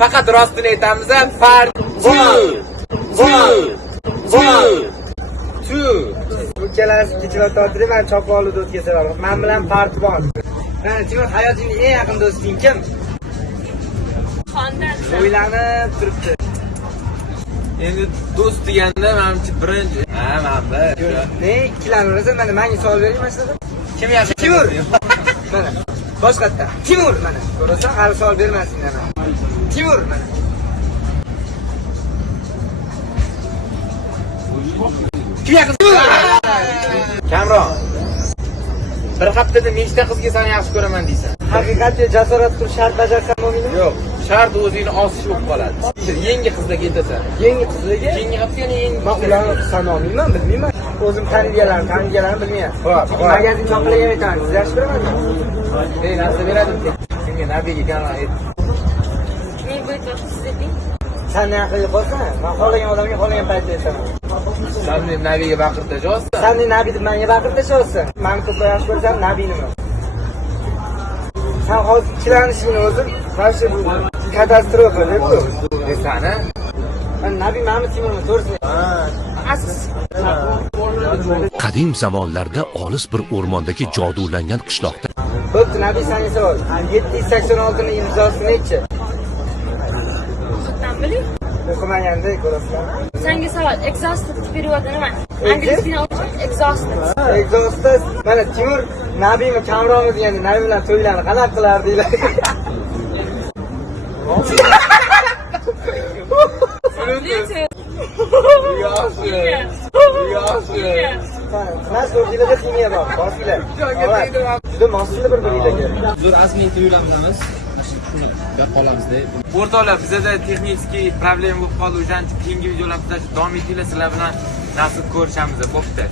Faqat rostini aytamiz, part 2. Bu kelasi kechirib tortdi, men chopib olib o'tkazarman. Men bilan partibon. Mana Timur, hayotingda eng yaqin do'sting kim? Xondan. O'ylanib turibdi. Endi do'st deganda menimcha birinchi. Mana Ne ikkilanirasan, mana menga savol bering masalan. kim yaqin? Timur. Mana boshqatda. Timur mana. Ko'rasan, hali savol bermasin mana. Timur mana. Kim yaqin? Kamron. Bir haftada nechta qizga seni yaxshi ko'raman deysan? Haqiqatda jasorat qilib shart bajarsam bo'lmaydimi? Yo'q, shart o'zingni osish bo'lib qoladi. Yangi qizlarga aytasan. Yangi qizlarga Keyingi haftaga yangi men ularni sanomayman, bilmayman. O'zim tanilganlarini bilmayman. Xo'p. Magazin choqlarga aytaman. Siz yaxshi ko'ramanmi? narsa beradi. Senga nabiga kanal ayt. Men bu yerda siz ayting. Sen ne aqlli qolsan, men xohlagan odamga xohlagan paytda aytaman. Sen nabiga baqirib tashlasan. Sen de nabi deb menga baqirib tashlasan. Meni ko'proq yaxshi ko'rsam nabinimi? Sen hozir ikkilanishingni o'zi mana shu katastrofa deb bu. Desana. Nabi meni Timurni to'g'risini. Aziz. Qadim zamonlarda olis bir o'rmondagi jodulangan qishloqda Bo'pti, nabi senga savol. 786 ning imzosi nechi? Xatdan biling. O'qimaganda ko'rasizlar. Senga savol, exhaustive перевод nima? Angliyskini o'qib, exhaustive. Exhaustive. Mana Timur nabimi Kamronmi deganda nabi bilan to'ylarni qanaqa qilardinglar? Yaxshi. Mana so'zingizda kimya bor, boshinglar. Juda mosli bir-biriga. Zo'r azmi intervyularimiz shuni gap qolamizda. O'rtoqlar, bizda texnik problem bo'lib qoldi. O'shaning uchun keyingi videolarda davom etinglar, sizlar bilan nasib ko'rishamiz. Bo'pti.